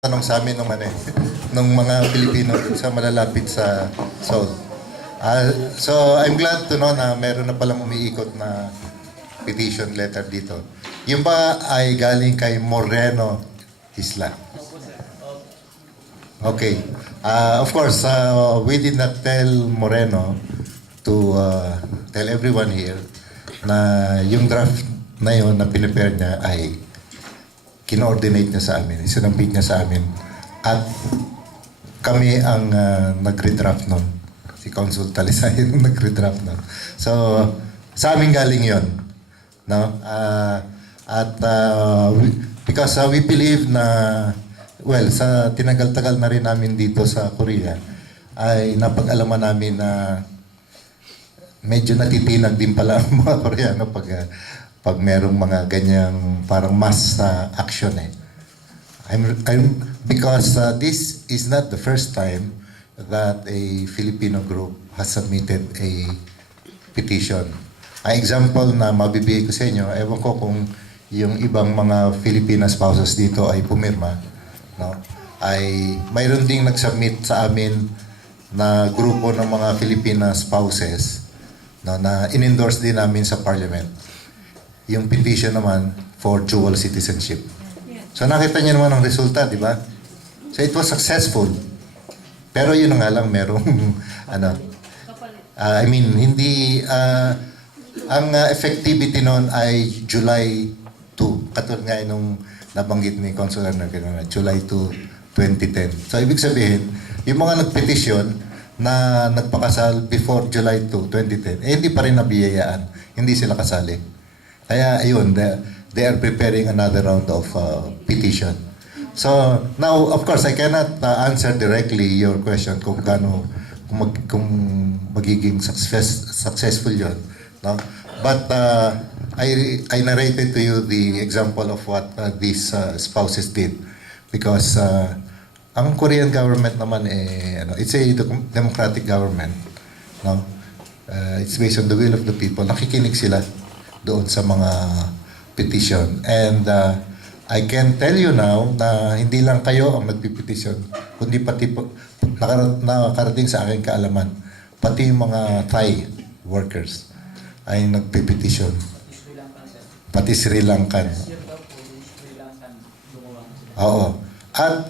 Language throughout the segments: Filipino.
tanong sa amin nung, nung mga Pilipino dun sa malalapit sa Seoul. So I'm glad to know na meron na palang umiikot na petition letter dito. Yung ba ay galing kay Moreno Isla? Okay. Of course, we did not tell Moreno to tell everyone here na yung draft na yun na pinipare niya ay kino-ordinate niya sa amin, sinambit niya sa amin. At kami ang nag-redraft nun. Si Consul Talisay yung nag-redraft nun. So, sa amin galing yon, no? Because we believe na, well, sa tinagal-tagal na rin namin dito sa Korea, ay napag-alaman namin na medyo natitinag din pala ang mga Koreano pag merong mga ganyang parang mass action eh. Because this is not the first time that a Filipino group has submitted a petition. Ang example na mabibigay ko sa inyo, ewan ko kung yung ibang mga Filipina spouses dito ay pumirma, no? Ay mayroon ding nag-submit sa amin na grupo ng mga Filipina spouses, no, na in-endorse din namin sa parliament. Yung petition naman for dual citizenship. So nakita niyo naman ang resulta, di ba? So it was successful. Pero yun nga lang merong hindi ang effectivity noon ay July 2. Katulad nga nung nabanggit ni Consular na July 2, 2010. So ibig sabihin, yung mga nagpetisyon na nagpakasal before July 2, 2010, hindi pa rin nabiyayaan. Hindi sila kasali. Kaya ayun, they are preparing another round of petition. So now, of course, I cannot answer directly your question kung kung magiging successful yon, no? But I narrated to you the example of what these spouses did, because ang Korean government naman it's a democratic government, no? It's based on the will of the people. Nakikinig sila doon sa mga petition. And I can tell you now na hindi lang kayo ang nagpipetition, kundi pati nakarating sa aking kaalaman, pati yung mga Thai workers ay nagpipetition. Pati Sri Lankan. Oo. At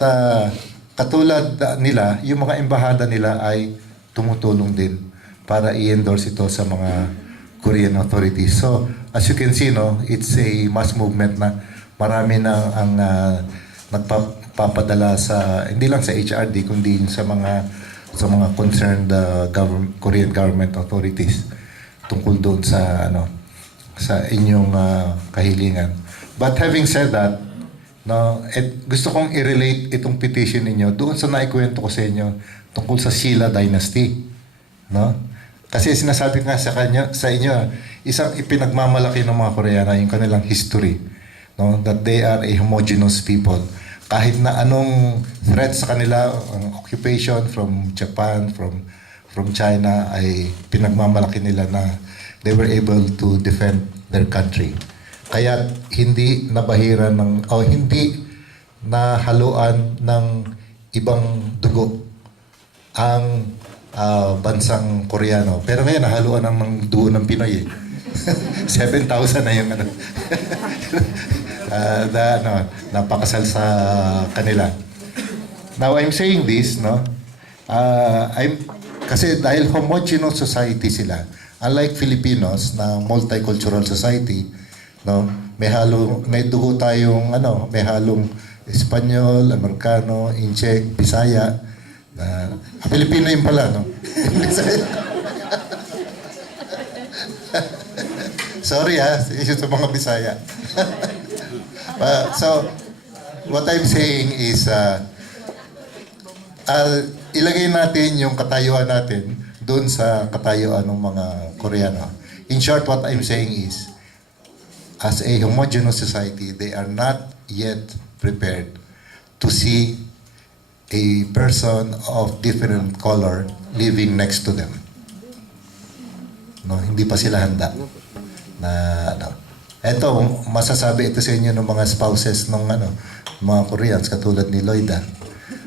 katulad nila, yung mga embahada nila ay tumutulong din para i-endorse ito sa mga Korean authorities. So, as you can see, no, it's a mass movement na marami na ang nagpapadala sa, hindi lang sa HRD, kundi sa mga concerned Korean government authorities tungkol doon sa sa inyong kahilingan. But having said that, no, gusto kong i-relate itong petition ninyo doon sa naikwento ko sa inyo tungkol sa Silla Dynasty, no? Kasi sinasabi nga sa inyo, isang ipinagmamalaki ng mga Koreano yung kanilang history, no? That they are a homogeneous people. Kahit na anong threat sa kanila, ang occupation from Japan, from China, ay pinagmamalaki nila na they were able to defend their country. Kaya hindi nabahiran hindi nahaluan ng ibang dugo ang bansang Koreano. Pero ngayon, nahaluan ng dugo ng Pinoy. 7,000 na yung napakasal sa kanila. Now, I'm saying this, no? Kasi dahil homogeneous society sila, unlike Filipinos na multicultural society, no? May dugo tayong, may halong Espanyol, Amerikano, Incheck, Bisaya, Pilipino yun pala, no? Sorry issue sa mga Bisaya. So, what I'm saying is, ilagay natin yung katayuan natin doon sa katayuan ng mga Koreano. In short, what I'm saying is, as a homogeneous society, they are not yet prepared to see a person of different color living next to them. No, hindi pa sila handa na Ito, masasabi ito sa inyo ng mga spouses ng mga Koreans katulad ni Loida.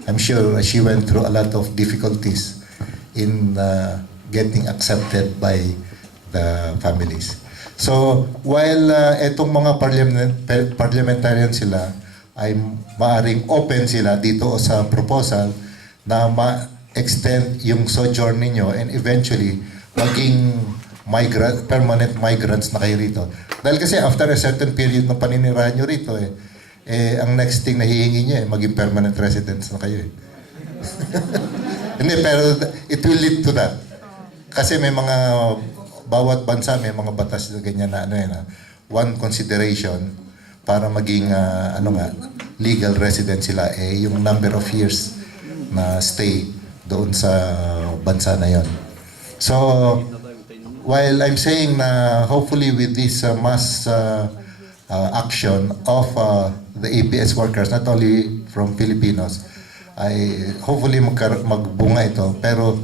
I'm sure she went through a lot of difficulties in getting accepted by the families. So, while etong mga parliamentarian sila ay maaring open sila dito sa proposal na ma-extend yung sojourn ninyo and eventually maging permanent migrants na kayo rito. Dahil kasi after a certain period ng paninirahan nyo rito ang next thing na hihingi nyo maging permanent residents na kayo Hindi, pero it will lead to that. Kasi may mga, bawat bansa may mga batas na ganyan na one consideration para maging legal resident sila yung number of years na stay doon sa bansa na yon. So while I'm saying na hopefully with this mass action of the APS workers, not only from Filipinos, ay hopefully magbunga ito, pero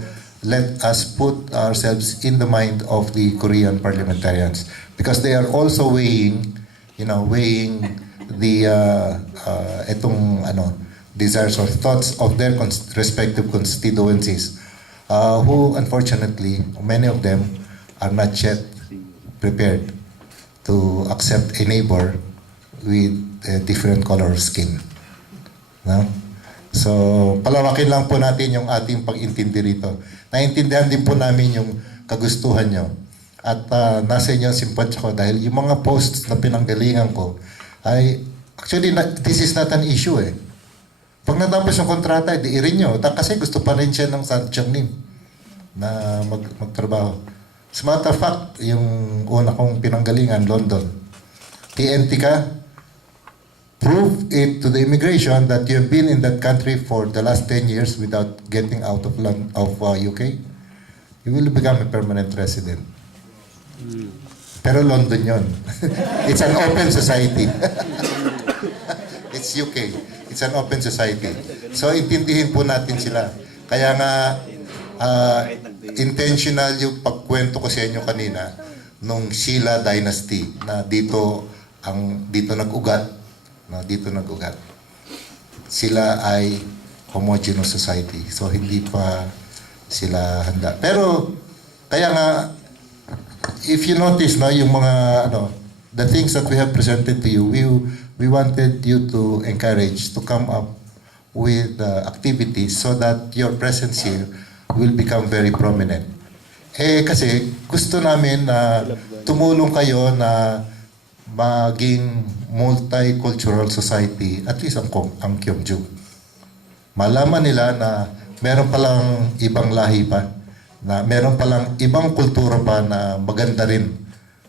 let us put ourselves in the mind of the Korean parliamentarians because they are also weighing the desires or thoughts of their respective constituencies, who unfortunately many of them are not yet prepared to accept a neighbor with a different color of skin. No? So, palawakin lang po natin yung ating pag-intindi rito. Naintindihan din po namin yung kagustuhan nyo. At nasa inyo ang simpatsya ko dahil yung mga posts na pinanggalingan ko ay, actually, this is not an issue Pag natapos yung kontrata, diirin nyo. Kasi gusto pa rin siya ng Sanchang Lim na magtrabaho. As a matter of fact, yung una kong pinanggalingan, London, TNT ka, prove it to the immigration that you have been in that country for the last 10 years without getting out of UK. You will become a permanent resident. Pero London yon. It's an open society. It's UK. It's an open society. So, intindihin po natin sila. Kaya nga, intentional yung pagkwento ko sa inyo kanina nung Sheila Dynasty na dito nag-ugat. Sila ay homogeneous society. So, hindi pa sila handa. Pero, kaya nga, if you notice, yung mga, the things that we have presented to you, we wanted you to encourage to come up with activities so that your presence here will become very prominent. Kasi gusto namin na tumulong kayo na maging multicultural society, at least ang Gyeongju. Malaman nila na meron palang ibang lahi pa, na meron palang ibang kultura pa na maganda rin,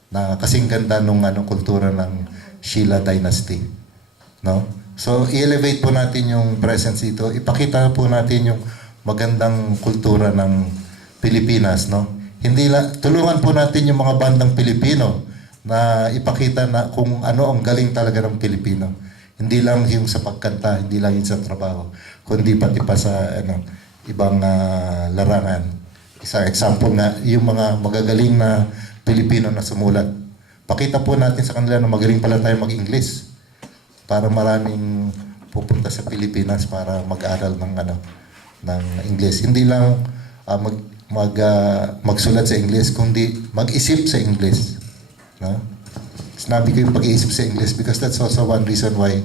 na kasing ganda nung kultura ng Sheila Dynasty. No? So, i-elevate po natin yung presence dito. Ipakita po natin yung magandang kultura ng Pilipinas. No? Tulungan po natin yung mga bandang Pilipino na ipakita na kung ano ang galing talaga ng Pilipino. Hindi lang yung sa pagkanta, hindi lang yung sa trabaho, kundi pati pa sa ibang larangan. Isang example nga, yung mga magagaling na Pilipino na sumulat. Pakita po natin sa kanila na magaling pala tayo mag-English para maraming pupunta sa Pilipinas para mag-aral ng English. Hindi lang magsulat sa English, kundi mag-isip sa English. No? Sinabi ko yung pag-iisip sa English because that's also one reason why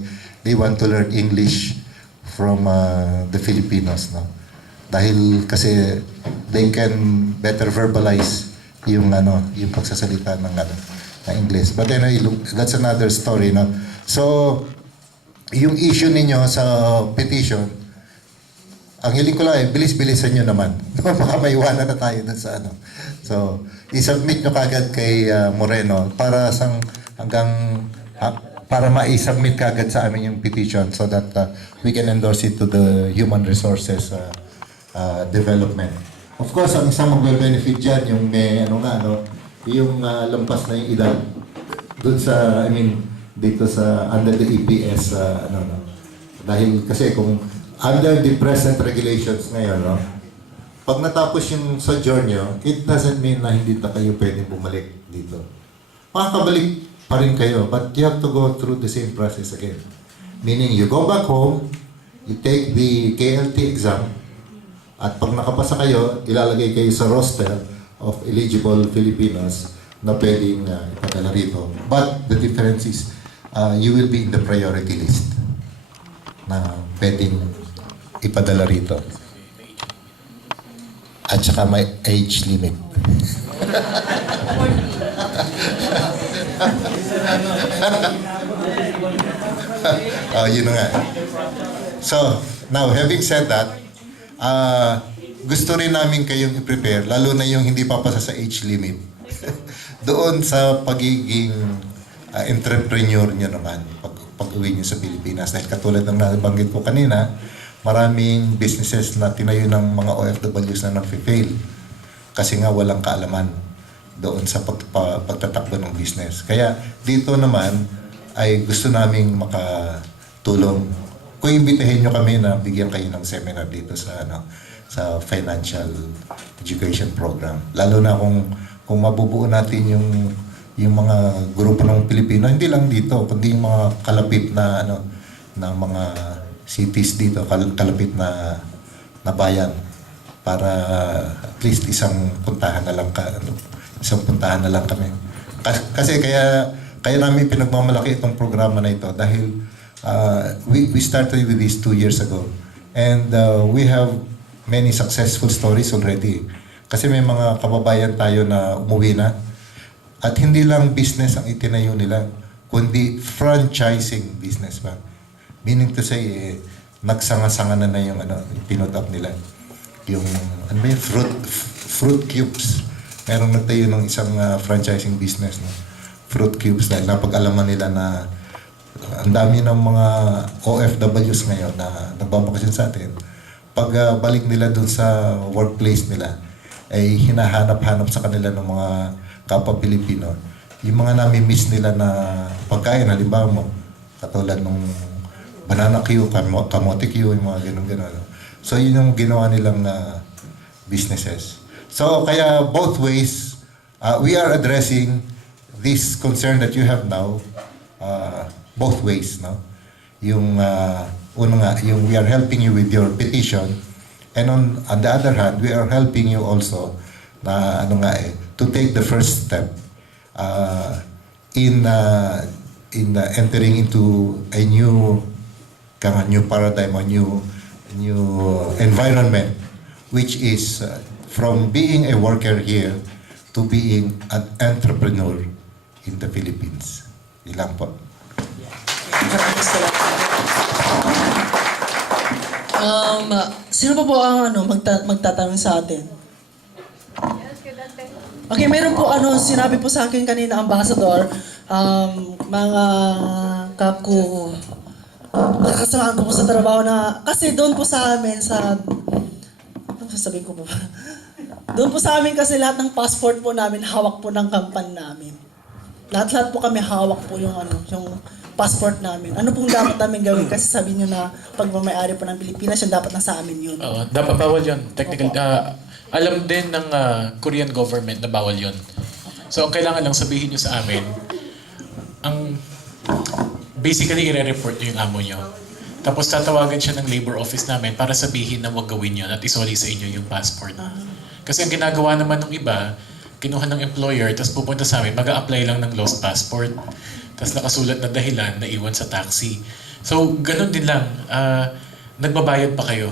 they want to learn English from the Filipinos. No? Dahil kasi they can better verbalize yung pagsasalita ng English. But anyway, that's another story. No? So, yung issue ninyo sa petition, ang hiling ko lang bilis-bilisan nyo naman. Baka maiwanan na tayo dun sa So, i-submit nyo kagad kay Moreno para para ma-submit kagad sa amin yung petition so that we can endorse it to the Human Resources Development. Of course, ang isang magbe-benefit dyan yung may yung lampas na yung edad dun sa, dito sa under the EPS Dahil kasi kung under the present regulations ngayon, pag natapos yung sojourn nyo, it doesn't mean na hindi na kayo pwedeng bumalik dito. Makakabalik pa rin kayo, but you have to go through the same process again. Meaning, you go back home, you take the KLT exam, at pag nakapasa kayo, ilalagay kayo sa roster of eligible Filipinos na pwedeng ipadala rito. But the difference is, you will be in the priority list na pwedeng ipadala rito. At saka may age limit. Yun na nga. So, now, having said that, gusto rin namin kayong i-prepare, lalo na yung hindi papasa sa age limit. Doon sa pagiging entrepreneur nyo naman, pag-uwi nyo sa Pilipinas. Dahil katulad ng nabanggit ko kanina, maraming businesses na tinayo ng mga OFWs na nag-fail kasi nga walang kaalaman doon sa pagtatakbo ng business. Kaya dito naman ay gusto naming makatulong. Kung imbitahin nyo kami na bigyan kayo ng seminar dito sa sa financial education program. Lalo na kung mabubuo natin yung mga grupo ng Pilipino, hindi lang dito, kundi yung mga kalapit na na mga cities dito, kalapit na bayan, para at least isang puntahan na lang kami. Kasi kaya namin pinagmamalaki itong programa na ito dahil we started with this 2 years ago, and we have many successful stories already. Kasi may mga kababayan tayo na umuwi na at hindi lang business ang itinayo nila, kundi franchising business pa. Meaning to say, nagsanga-sanga na yung pinod-up nila. Yung fruit cubes. Merong nagtayo ng isang franchising business, no? Fruit cubes, dahil napag-alaman nila na ang dami ng mga OFWs ngayon na nagbabakasyon sa atin. Pag balik nila dun sa workplace nila, ay hinahanap-hanap sa kanila ng mga kapwa Pilipino. Yung mga nami-miss nila na pagkain, halimbawa mo, katulad ng banana Q, kamote Q, yung mga ganun-ganun. So yun yung ginawa nilang businesses. So kaya both ways, we are addressing this concern that you have now, both ways, no? Yung una nga, yung we are helping you with your petition, and on the other hand, we are helping you also na to take the first step in entering into a new paradigm, a new environment, which is from being a worker here to being an entrepreneur in the Philippines. Ilang po. Sino pa po ang magtatanong sa atin? Okay, meron po sinabi po sa akin kanina, Ambassador, mga kaku, nakasalahan ko po sa trabaho na, kasi doon po sa amin, ano sasabihin ko po ba? Doon po sa amin kasi lahat ng passport po namin, hawak po ng company namin. Lahat po kami hawak po yung passport namin. Ano pong dapat namin gawin? Kasi sabi nyo na pag may-ari po ng Pilipinas, yung dapat na sa amin yun. Oo, dapat bawal yun. Technical, alam din ng Korean government na bawal yun. So, ang kailangan lang sabihin nyo sa amin, basically, i-report nyo yung amo nyo. Tapos tatawagan siya ng labor office namin para sabihin na huwag gawin yun at isoli sa inyo yung passport. Kasi ang ginagawa naman ng iba, kinuha ng employer, tapos pupunta sa amin, mag-a-apply lang ng lost passport. Tapos nakasulat na dahilan, naiwan sa taxi. So, ganun din lang. Nagbabayad pa kayo.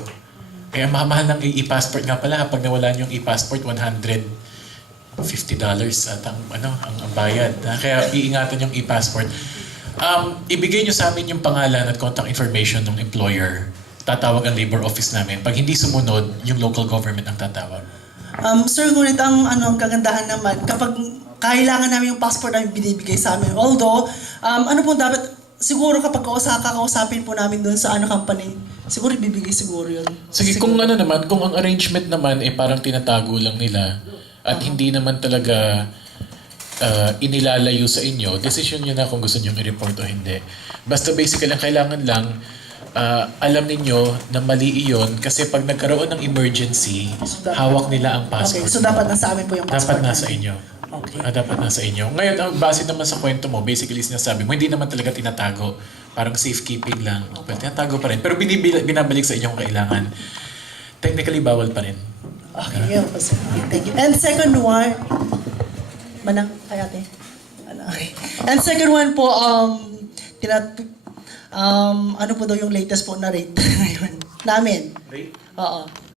Kaya mahal ng e-passport nga pala. Pag nawala niyo yung e-passport, $150 at ang bayad. Kaya iingatan yung e-passport. Ibigay niyo sa amin yung pangalan at contact information ng employer. Tatawag ang labor office namin. Pag hindi sumunod, yung local government ang tatawag. Sir, ngunit ang kagandahan naman, kapag kailangan namin yung passport namin binibigay sa amin. Although, ano po dapat, siguro kapag kakausapin po namin doon sa company, siguro ibibigay siguro yun. Sige, siguro. Kung ang arrangement naman parang tinatago lang nila at hindi naman talaga inilalayo sa inyo, decision nyo na kung gusto nyo i-report o hindi. Basta basically, ang kailangan lang, alam ninyo na mali iyon kasi pag nagkaroon ng emergency, hawak nila ang passport. Okay, so dapat nasa amin po yung passport. Dapat nasa inyo. Okay. Dapat nasa inyo. Ngayon, ang base naman sa kwento mo, basically sinasabi mo, hindi naman talaga tinatago. parang safekeeping lang. Well, tinatago pa rin. Pero binabalik sa inyong kailangan. Technically, bawal pa rin. Okay, yeah, thank you. And second one, Manang, kay ate. Okay. And second one po, ano po daw yung latest po na rate ngayon namin? Rate? Oo.